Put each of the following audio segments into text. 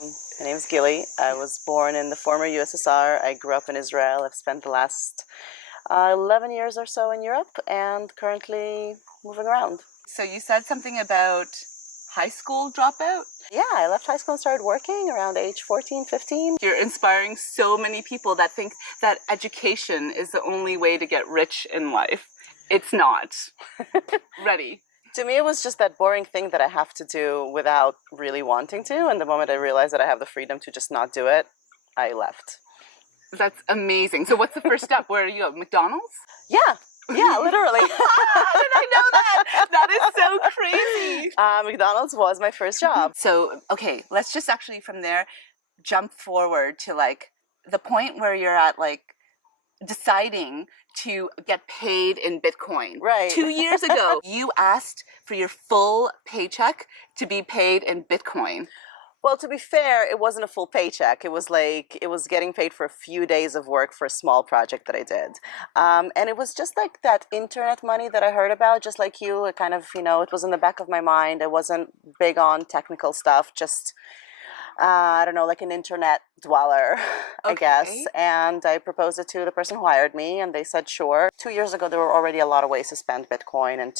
My name is Gilly. I was born in the former USSR. I grew up in Israel. I've spent the last 11 years or so in Europe and currently moving around. So you said something about high school dropout? Yeah, I left high school and started working around age 14, 15. You're inspiring so many people that think that education is the only way to get rich in life. It's not. Ready. To me, it was just that boring thing that I have to do without really wanting to. And the moment I realized that I have the freedom to just not do it, I left. That's amazing. So what's the first step? Where are you at? McDonald's? Yeah, literally. How did I know that? That is so crazy. McDonald's was my first job. So, okay, let's just actually from there jump forward to like the point where you're at like deciding to get paid in Bitcoin. Right. 2 years ago, you asked for your full paycheck to be paid in Bitcoin. Well, to be fair, it wasn't a full paycheck. It was getting paid for a few days of work for a small project that I did. And it was just like that internet money that I heard about, just like you. It kind of, it was in the back of my mind. I wasn't big on technical stuff, just, I don't know, like an internet dweller, I guess. And I proposed it to the person who hired me, and they said sure. 2 years ago, there were already a lot of ways to spend Bitcoin and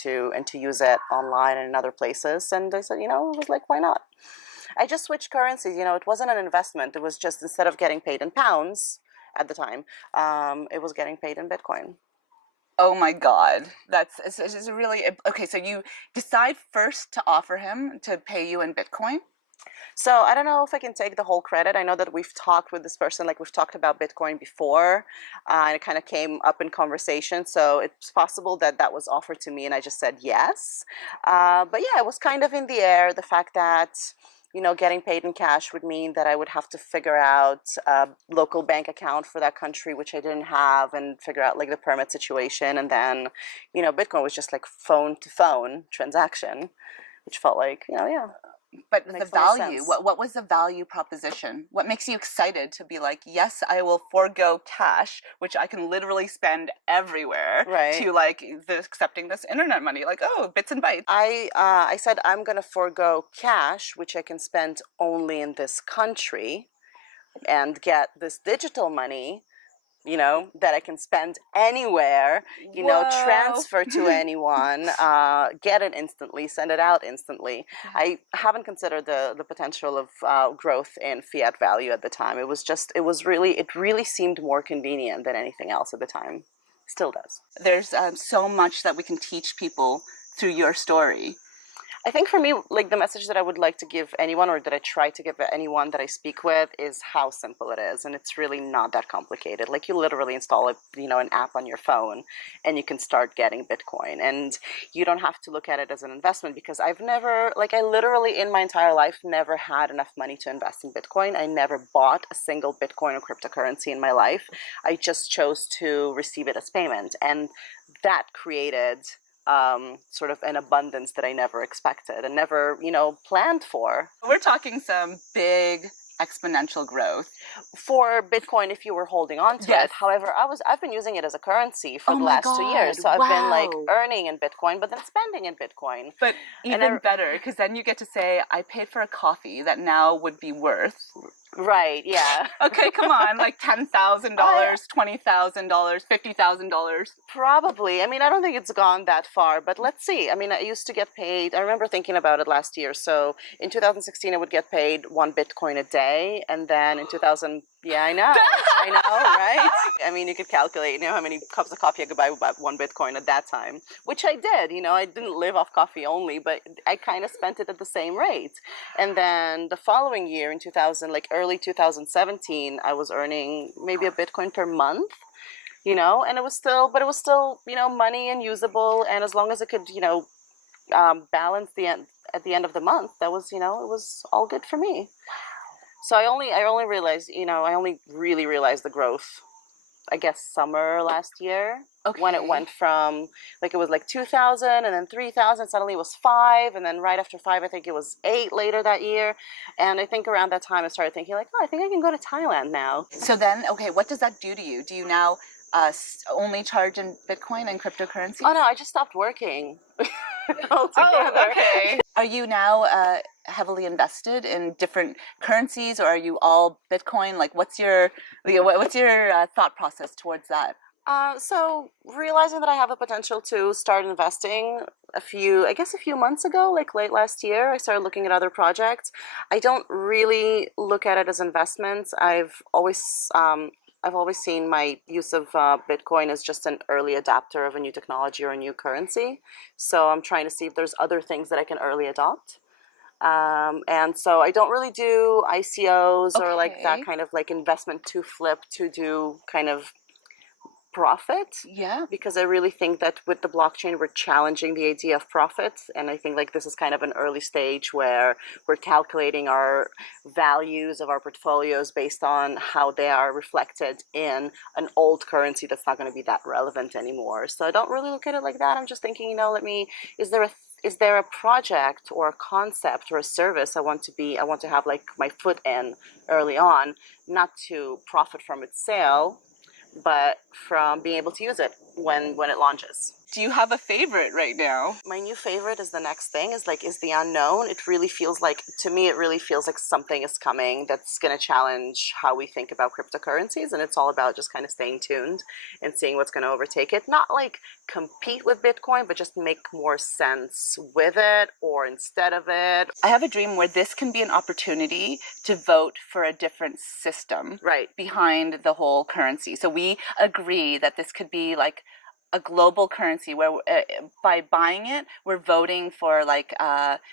to use it online and in other places. And I said, it was like, why not? I just switched currencies. It wasn't an investment. It was just instead of getting paid in pounds at the time, it was getting paid in Bitcoin. Oh my God. It's really, okay, so you decide first to offer him to pay you in Bitcoin? So I don't know if I can take the whole credit. I know that we've talked with this person, like we've talked about Bitcoin before, and it kind of came up in conversation. So it's possible that that was offered to me and I just said yes. But yeah, it was kind of in the air, the fact that getting paid in cash would mean that I would have to figure out a local bank account for that country, which I didn't have, and figure out like the permit situation. And then, Bitcoin was just like phone to phone transaction, which felt like, yeah. But the value, what was the value proposition? What makes you excited to be like, yes, I will forego cash, which I can literally spend everywhere, to like accepting this internet money, like, oh, bits and bytes. I said I'm going to forego cash, which I can spend only in this country, and get this digital money, that I can spend anywhere, transfer to anyone, get it instantly, send it out instantly. I haven't considered the potential of growth in fiat value at the time. It really seemed more convenient than anything else at the time. Still does. There's so much that we can teach people through your story. I think for me, like the message that I would like to give anyone, or that I try to give anyone that I speak with, is how simple it is. And it's really not that complicated. Like you literally install an app on your phone and you can start getting Bitcoin. And you don't have to look at it as an investment, because I literally in my entire life never had enough money to invest in Bitcoin. I never bought a single Bitcoin or cryptocurrency in my life. I just chose to receive it as payment. And that created sort of an abundance that I never expected and never, planned for. We're talking some big exponential growth for Bitcoin if you were holding on to it. However, I've been using it as a currency for the last 2 years. So I've been like earning in Bitcoin, but then spending in Bitcoin. But even better, because then you get to say, I paid for a coffee that now would be worth. Right, yeah. Okay, come on, like $10,000, $20,000, $50,000. Probably. I mean, I don't think it's gone that far, but let's see. I mean, I used to get paid, I remember thinking about it last year. So in 2016, I would get paid 1 Bitcoin a day. And then in 2000, yeah, I know, right? I mean, you could calculate, how many cups of coffee I could buy with 1 Bitcoin at that time, which I did. I didn't live off coffee only, but I kind of spent it at the same rate. And then the following year in 2000, like early 2017, I was earning maybe a Bitcoin per month, and it was still, money and usable. And as long as it could, balance at the end of the month, that was, it was all good for me. So I only realized, I only really realized the growth, I guess, summer last year. Okay. When it went from, it was like 2,000 and then 3,000, suddenly it was 5. And then right after 5, I think it was 8 later that year. And I think around that time I started thinking I think I can go to Thailand now. So then, okay, what does that do to you? Do you now only charge in Bitcoin and cryptocurrency? Oh no, I just stopped working altogether. Oh, okay. Are you now heavily invested in different currencies, or are you all Bitcoin? Like, what's your thought process towards that? So realizing that I have a potential to start investing a few months ago, like late last year, I started looking at other projects. I don't really look at it as investments. I've always seen my use of Bitcoin as just an early adapter of a new technology or a new currency. So I'm trying to see if there's other things that I can early adopt. And so I don't really do ICOs or like that kind of like investment to flip to do kind of profit. Yeah. Because I really think that with the blockchain, we're challenging the idea of profit. And I think like this is kind of an early stage where we're calculating our values of our portfolios based on how they are reflected in an old currency that's not going to be that relevant anymore. So I don't really look at it like that. I'm just thinking, is there a project or a concept or a service I want to have like my foot in early on, not to profit from its sale, but from being able to use it when it launches. Do you have a favorite right now? My new favorite is the next thing is the unknown. It really feels like something is coming that's going to challenge how we think about cryptocurrencies. And it's all about just kind of staying tuned and seeing what's going to overtake it. Not like compete with Bitcoin, but just make more sense with it or instead of it. I have a dream where this can be an opportunity to vote for a different system behind the whole currency. So we agree that this could be like a global currency where by buying it, we're voting for like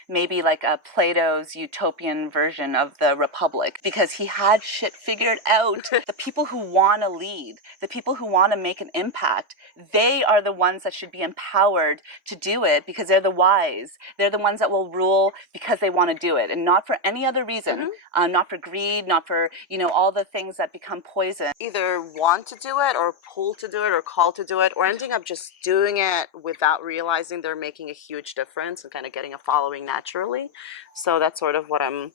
maybe like a Plato's utopian version of the Republic, because he had shit figured out. The people who want to lead, the people who want to make an impact, they are the ones that should be empowered to do it because they're the wise. They're the ones that will rule because they want to do it and not for any other reason, not for greed, not for, all the things that become poison. Either want to do it or pull to do it or call to do it or ending up just doing it without realizing they're making a huge difference and kind of getting a following naturally. So that's sort of what I'm,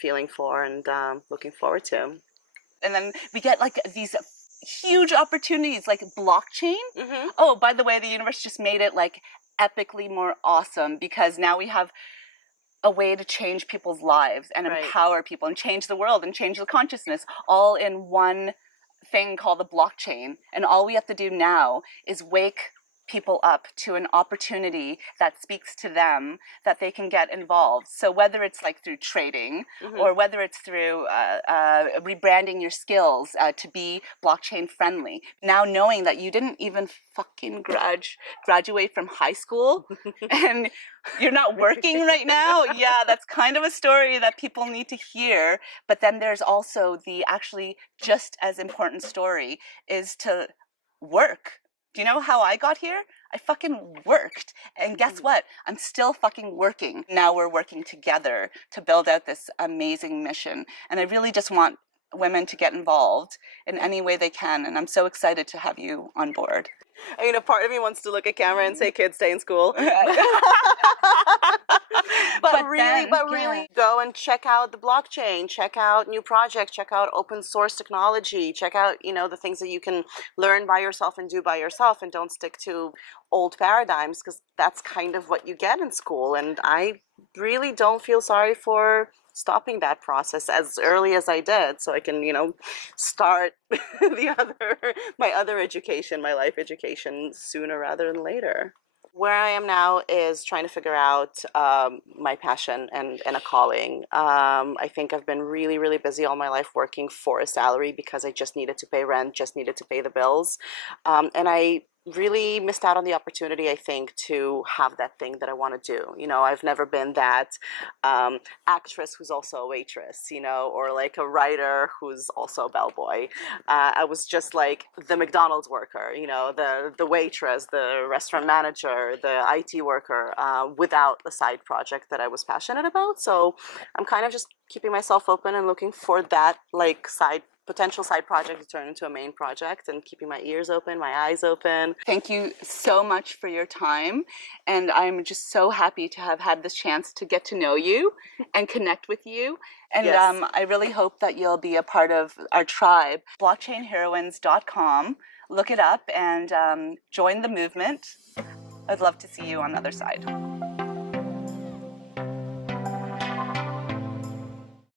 feeling for and looking forward to. And then we get like these huge opportunities like blockchain. Oh, by the way, the universe just made it like epically more awesome because now we have a way to change people's lives and empower people and change the world and change the consciousness all in one thing called the blockchain. And all we have to do now is wake people up to an opportunity that speaks to them, that they can get involved. So whether it's like through trading or whether it's through rebranding your skills to be blockchain friendly. Now knowing that you didn't even fucking graduate from high school and you're not working right now. Yeah, that's kind of a story that people need to hear. But then there's also the actually just as important story is to work. Do you know how I got here? I fucking worked. And guess what? I'm still fucking working. Now we're working together to build out this amazing mission. And I really just want women to get involved in any way they can. And I'm so excited to have you on board. I mean, a part of me wants to look at camera and say, kids, stay in school. But really go and check out the blockchain, check out new projects, check out open source technology, check out, the things that you can learn by yourself and do by yourself, and don't stick to old paradigms, because that's kind of what you get in school. And I really don't feel sorry for stopping that process as early as I did, so I can, start my other education, my life education, sooner rather than later. Where I am now is trying to figure out my passion and a calling. I think I've been really, really busy all my life working for a salary because I just needed to pay rent, just needed to pay the bills. And I really missed out on the opportunity, I think, to have that thing that I want to do. I've never been that actress who's also a waitress, or like a writer who's also a bellboy. I was just like the McDonald's worker, the waitress, the restaurant manager, the IT worker, without a side project that I was passionate about. So I'm kind of just keeping myself open and looking for that like potential side project to turn into a main project, and keeping my ears open, my eyes open. Thank you so much for your time. And I'm just so happy to have had this chance to get to know you and connect with you. And yes. I really hope that you'll be a part of our tribe. blockchainheroines.com. Look it up and join the movement. I'd love to see you on the other side.